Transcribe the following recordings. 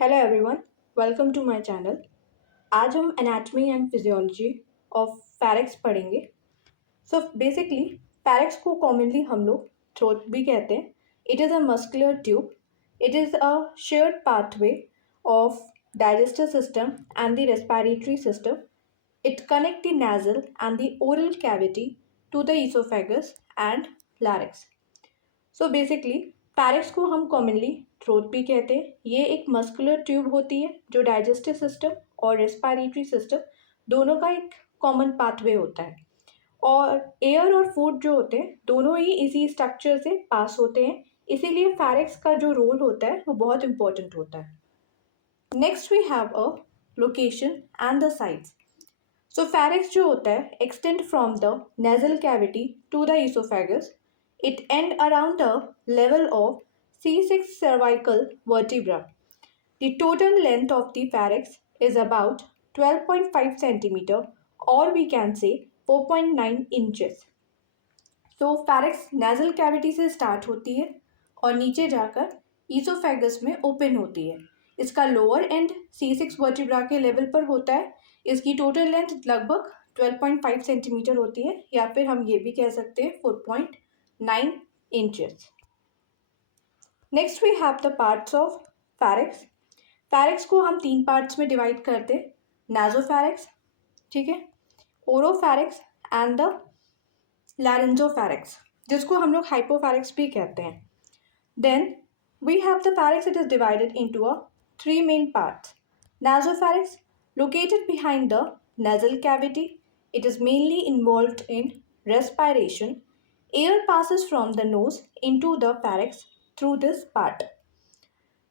Hello everyone, welcome to my channel. आज हम anatomy and physiology of pharynx पढ़ेंगे। So basically pharynx को commonly हम लोग थ्रोट भी कहते हैं। It is a muscular tube. It is a shared pathway of digestive system and the respiratory system. It connects the nasal and the oral cavity to the esophagus and larynx. So basically pharynx को हम commonly throat भी कहते हैं। ये एक muscular tube होती है जो डाइजेस्टिव सिस्टम और रेस्पिरेटरी सिस्टम दोनों का एक कॉमन पाथवे होता है। और एयर और फूड जो होते हैं दोनों ही इसी स्ट्रक्चर से पास होते हैं, इसीलिए फैरिक्स का जो रोल होता है वो बहुत इंपॉर्टेंट होता है। Next we have a location and the size. So pharynx जो होता है extend from the nasal cavity to the oesophagus. It end around the level of C6 cervical vertebra. The total length of the pharynx is about 12.5 centimeter, or we can say 4.9 inches. तो फैरिक्स nasal cavity से start होती है और नीचे जाकर oesophagus में open होती है। इसका लोअर एंड C6 वर्टिब्रा के लेवल पर होता है। इसकी टोटल लेंथ लगभग 12.5 सेंटीमीटर होती है, या फिर हम ये भी कह सकते हैं 4.9 inches. Next we have the parts of pharynx. Pharynx को हम तीन पार्ट्स में डिवाइड करते हैं. नाजोफैरिक्स, ठीक है, ओरोफैरिक्स एंड द लैरिंजोफैरिक्स, जिसको हम लोग हाइपोफैरिक्स भी कहते हैं. Then we have the pharynx. It is divided into a three main parts. Nasopharynx located behind the nasal cavity. It is mainly involved in respiration. Air passes from the nose into the pharynx through this part.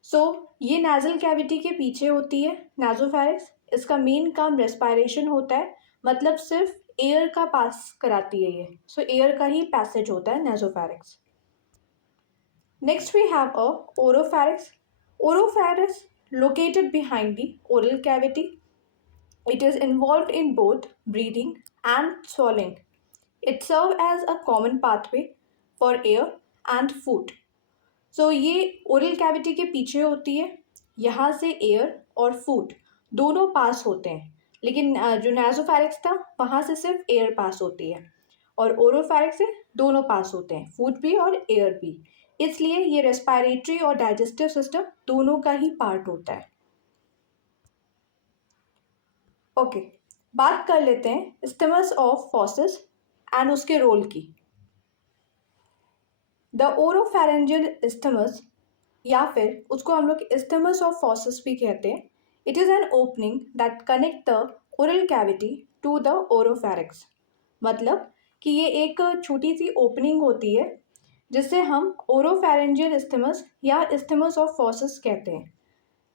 So ये nasal cavity के पीछे होती है नाजोफैरिक्स. इसका main काम respiration होता है, मतलब सिर्फ एयर का पास कराती है ये. सो एयर का ही पैसेज होता है nasopharynx. Next we have a oropharynx. Oropharynx located behind the oral cavity. It is involved in both breathing and swallowing. It serves as a common pathway for air and food. So ये oral cavity के पीछे होती है. यहाँ से air और food दोनों पास होते हैं, लेकिन जो नासोफैरिक्स था वहाँ से सिर्फ air पास होती है, और ओरोफैरिक्स से दोनों पास होते हैं, food भी और air भी. इसलिए ये रेस्पिरेटरी और डाइजेस्टिव सिस्टम दोनों का ही पार्ट होता है. ओके, बात कर लेते हैं स्टेमस ऑफ फॉसिस एंड उसके रोल की. द ओरोफैरेंजियल स्टेमस, या फिर उसको हम लोग स्टेमस ऑफ फॉसिस भी कहते हैं. It is an opening that connect the oral cavity to the oropharynx. मतलब कि ये एक छोटी सी ओपनिंग होती है जिससे हम ओरोफैरेंजियल स्टेमस या स्टेमस ऑफ फॉसिस कहते हैं.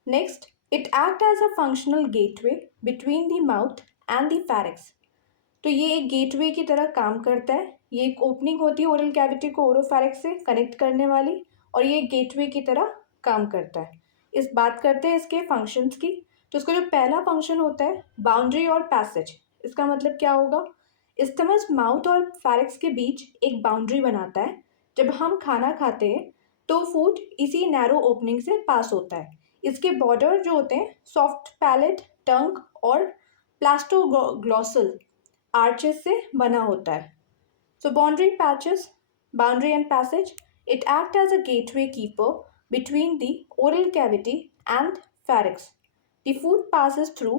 Next, it act as a functional gateway between the mouth and the pharynx. तो ये एक गेटवे की तरह काम करता है. ये एक ओपनिंग होती है ओरल कैविटी को ओरोफैरिक्स से कनेक्ट करने वाली, और ये गेटवे की तरह काम करता है. इस बात करते हैं इसके फंक्शंस की. तो इसका जो पहला फंक्शन होता है बाउंड्री और पैसेज. इसका मतलब क्या होगा? स्टमक माउथ और फैरिक्स के बीच एक बाउंड्री बनाता है. जब हम खाना खाते हैं तो फूड इसी नैरो ओपनिंग से पास होता है. इसके बॉर्डर जो होते हैं सॉफ्ट पैलेट, टंग और प्लास्टोग्लॉसल आर्चेस से बना होता है. So boundary patches, boundary and passage, it act as a gateway keeper between the oral cavity and pharynx. The food passes through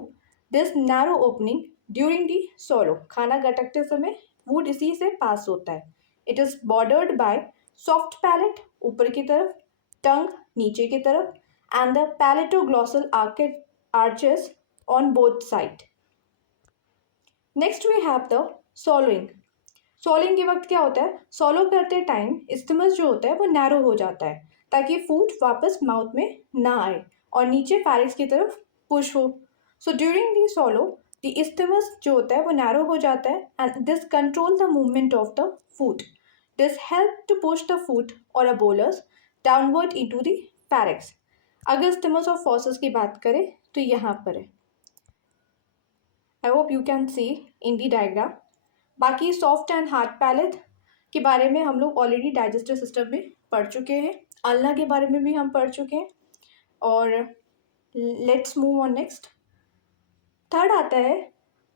this narrow opening during the swallow. खाना गटकते समय food इसी से पास होता है. It is bordered by soft palate ऊपर की तरफ, टंग नीचे की तरफ, and the palatoglossal arches on both sides. Next we have the swallowing. Swallowing के वक्त क्या होता है? swallow करते टाइम स्टमक जो होता है वो नैरो हो जाता है ताकि फूड वापस माउथ में ना आए और नीचे फैरिक्स की तरफ पुश हो. So during the swallow the stomach जो होता है वो नैरो हो जाता है, and this control the movement of the food. This help to push the food और a bolus downward into the pharynx. अगर स्टेमस ऑफ फॉसिस की बात करें तो यहाँ पर है. I hope you can see in the diagram. बाकी सॉफ्ट एंड हार्ड पैलेट के बारे में हम लोग ऑलरेडी डाइजेस्टिव सिस्टम में पढ़ चुके हैं. अल्ना के बारे में भी हम पढ़ चुके हैं, और let's move on next. Third आता है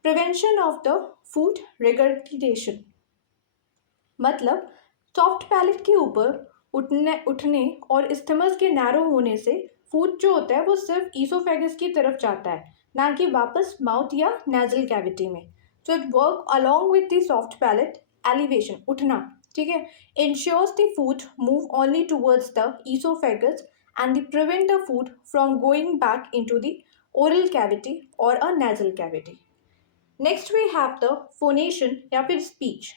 प्रिवेंशन ऑफ द फूड रिगर्टिटेशन। मतलब सॉफ्ट पैलेट के ऊपर उठने और स्टमक के नैरो होने से फूड जो होता है वो सिर्फ ईसोफेगस की तरफ जाता है, ना कि वापस माउथ या नेजल कैविटी में। So it work along with the soft palate elevation, उठना, ठीक है, ensures the food move only towards the oesophagus and the prevent the food from going back into the oral cavity और a nasal cavity. Next we have the phonation या फिर speech.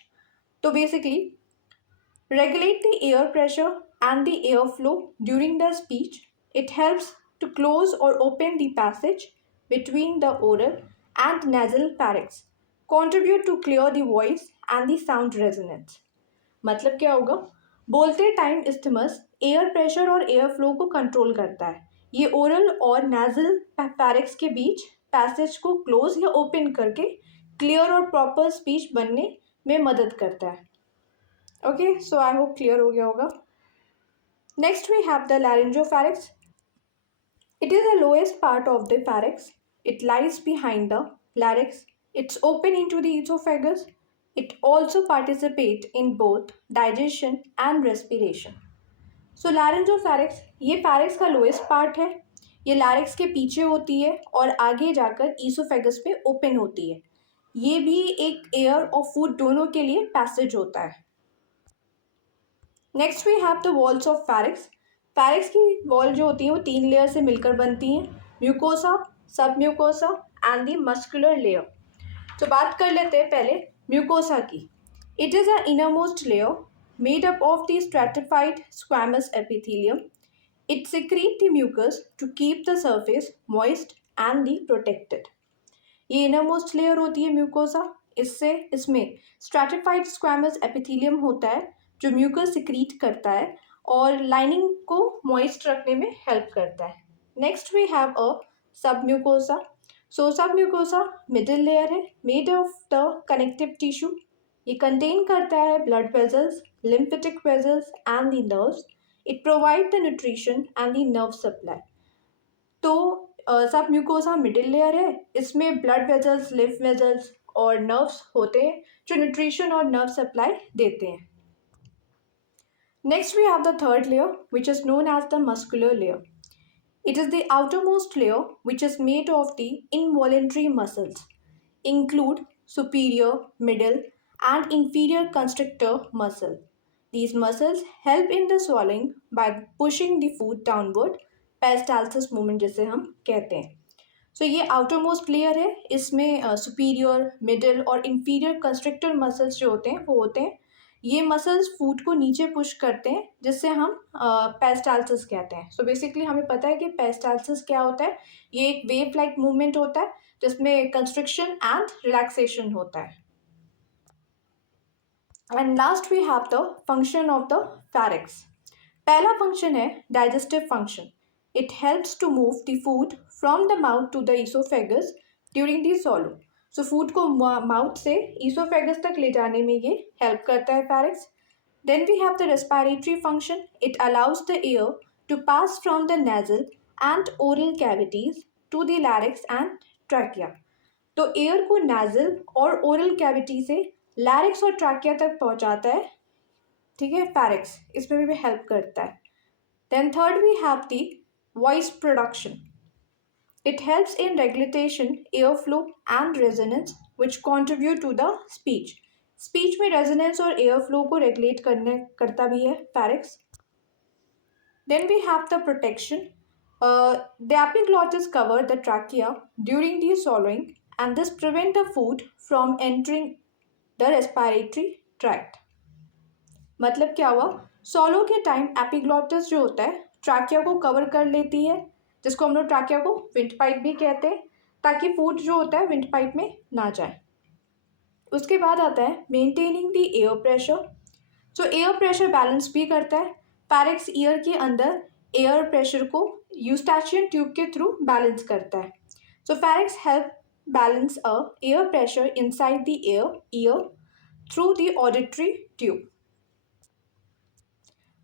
तो basically regulate the air pressure and the airflow during the speech. It helps to close or open the passage between the oral and nasal pharynx. Contribute to clear the voice and the sound resonance. मतलब क्या होगा? बोलते time isthmus air pressure और air flow को control करता है। ये oral और nasal pharynx के बीच पैसेज को क्लोज या ओपन करके क्लियर और प्रॉपर स्पीच बनने में मदद करता है। Okay, so I hope clear हो गया होगा। Next we have the laryngopharynx. It is the lowest part of the pharynx. It lies behind the larynx. It's open into the esophagus. It also participates in both digestion and respiration. So laryngopharynx ये pharynx का lowest part है। ये larynx के पीछे होती है और आगे जाकर esophagus पे open होती है। ये भी एक air और food दोनों के लिए passage होता है। Next we have the walls of pharynx. Pharynx की वॉल जो होती है वो 3 लेयर से मिलकर बनती हैं, म्यूकोसा, सब mucosa and the muscular layer. तो बात कर लेते हैं पहले म्यूकोसा की। It is a innermost layer made up of the stratified squamous epithelium. It secrete the mucus to keep the surface moist and the protected. ये innermost layer होती है म्यूकोसा। इसमें स्ट्रेटिफाइड स्क्वैमस एपिथेलियम होता है जो mucus secrete करता है और लाइनिंग को मॉइस्ट रखने में हेल्प करता है। नेक्स्ट वी हैव अ सब म्यूकोसा। सो सब म्यूकोसा मिडिल लेयर है made of the connective tissue. ये कंटेन करता है blood vessels, lymphatic vessels and the nerves. It provide the nutrition and the nerve supply. तो सब म्यूकोसा मिडिल लेयर है, इसमें ब्लड वेजल्स, लिम्फ वेजल्स और nerves होते हैं जो न्यूट्रिशन और नर्व सप्लाई देते हैं। Next we have the third layer, which is known as the muscular layer. It is the outermost layer which is made of the involuntary muscles, include superior, middle and inferior constrictor muscle. These muscles help in the swallowing by pushing the food downward, peristalsis movement जिसे हम कहते हैं। सो ये outermost layer है, इसमें superior, middle और inferior constrictor muscles जो होते हैं वो होते हैं। ये मसल्स फूड को नीचे पुश करते हैं जिससे हम पेरिस्टाल्सिस कहते हैं। सो बेसिकली हमें पता है कि पेरिस्टाल्सिस क्या होता है। ये एक वेव लाइक मूवमेंट होता है जिसमें कंस्ट्रिक्शन एंड रिलैक्सेशन होता है। And last we have the function of the pharynx. पहला फंक्शन है digestive function. It helps to move the food from the mouth to the oesophagus during the swallow. So food को mouth से oesophagus तक ले जाने में ये help करता है pharynx. Then we have the respiratory function. It allows the air to pass from the nasal and oral cavities to the larynx and trachea. तो एयर को नेजल और ओरल कैविटी से लैरिक्स और ट्रैकिया तक पहुंचाता है, ठीक है, फैरिक्स इसमें भी हेल्प करता है। Then third we have the voice production. It helps in regulation, airflow and resonance which contribute to the speech. Speech में resonance और airflow को regulate करता भी है pharynx. Then we have the protection. The epiglottis cover the trachea during the swallowing and this prevent the food from entering the respiratory tract. मतलब क्या हुआ, सॉलो के टाइम एपिग्लॉटिस जो होता है ट्रैकिया को कवर कर लेती है, जिसको हम लोग ट्रैकिया को विंड पाइप भी कहते हैं, ताकि फूड जो होता है विंड पाइप में ना जाए। उसके बाद आता है maintaining the air pressure. So air pressure balance भी करता है। फैरिक्स ईयर के अंदर एयर प्रेशर को यूस्टाचियन ट्यूब के थ्रू बैलेंस करता है। So pharynx help balance a air pressure inside the ear through the auditory tube.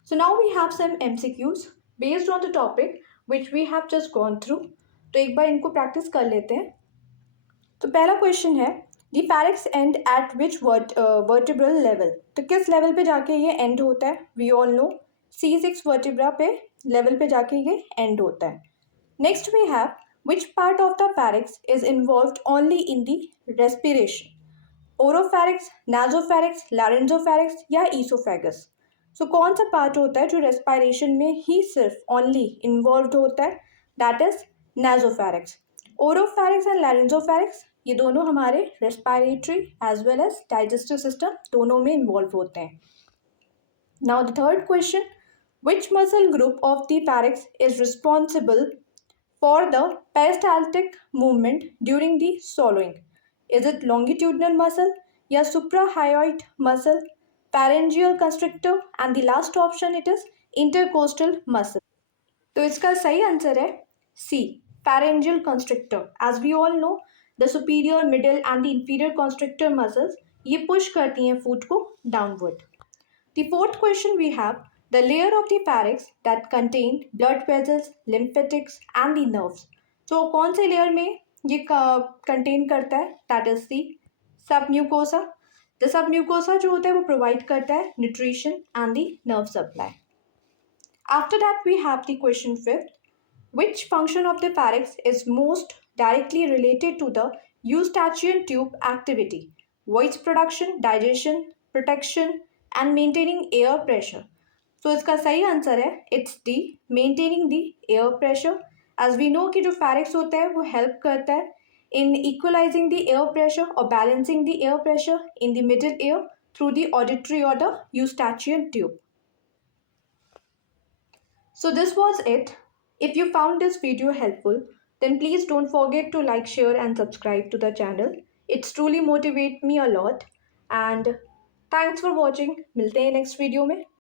So now we have some MCQs based on the topic which we have just gone through. तो एक बार इनको practice कर लेते हैं। तो पहला question है, the pharynx end at which vertebral level. तो किस लेवल पे जाके ये एंड होता है? We all know C6 vertebra पे लेवल पे जाके ये एंड होता है। Next we have which part of the pharynx is involved only in the respiration? Oropharynx, nasopharynx, laryngopharynx या ईसोफेगस? सो कौन सा पार्ट होता है जो रेस्पिरेशन में ही सिर्फ ओनली इन्वॉल्व होता है? That is nasopharynx. Oropharynx and laryngopharynx ये दोनों हमारे respiratory as well as digestive system दोनों में इन्वॉल्व होते हैं। Now the third question, which muscle group of the pharynx is responsible for the peristaltic movement during the swallowing? Is it longitudinal muscle या suprahyoid muscle, pharyngeal constrictor, and the last option it is intercostal muscle? तो इसका सही answer है C, pharyngeal constrictor. As we all know, the superior, middle and the inferior constrictor muscles ये push करती हैं food को downward. The fourth question we have, the layer of the pharynx that contain blood vessels, lymphatics and the nerves. तो कौन से layer में ये contain करता है? That is the submucosa. The submucosa जो होता है वो प्रोवाइड करता है nutrition and the nerve supply. After that we have the question fifth, which function of the pharynx is most directly related to the eustachian tube activity? Voice production, digestion, protection and maintaining air pressure. So इसका सही answer है it's D, maintaining the air pressure. As we know कि जो pharynx होता है वो help करता है in equalizing the air pressure or balancing the air pressure in the middle ear through the auditory or the eustachian tube. So this was it. If you found this video helpful, then please don't forget to like, share and subscribe to the channel. It's truly motivate me a lot. And thanks for watching. मिलते हैं next video में.